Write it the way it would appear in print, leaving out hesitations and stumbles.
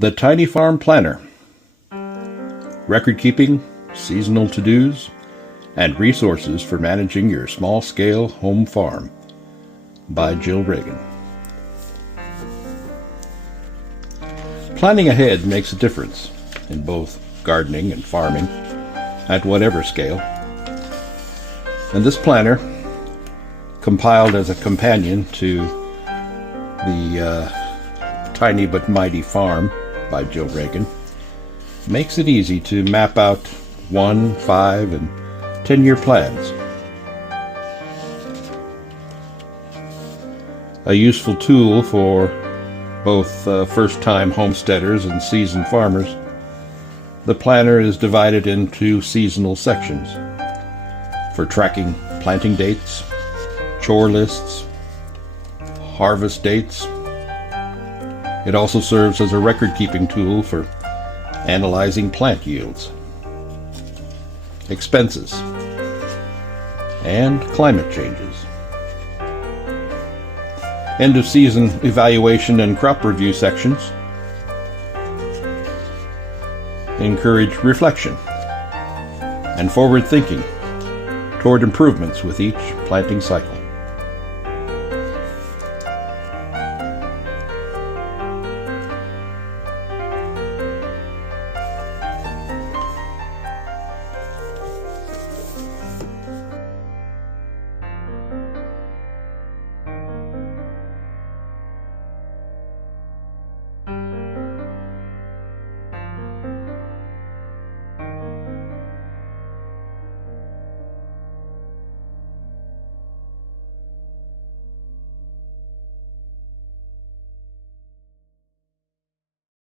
The Tiny Farm Planner. Record keeping, seasonal to-dos, and resources for managing your small-scale home farm by Jill Reagan. Planning ahead makes a difference in both gardening and farming at whatever scale. And this planner, compiled as a companion to the Tiny But Mighty Farm by Jill Ragan, makes it easy to map out 1, 5, and 10-year plans. A useful tool for both first-time homesteaders and seasoned farmers, the planner is divided into seasonal sections for tracking planting dates, chore lists, harvest dates. It also serves as a record-keeping tool for analyzing plant yields, expenses, and climate changes. End-of-season evaluation and crop review sections encourage reflection and forward thinking toward improvements with each planting cycle.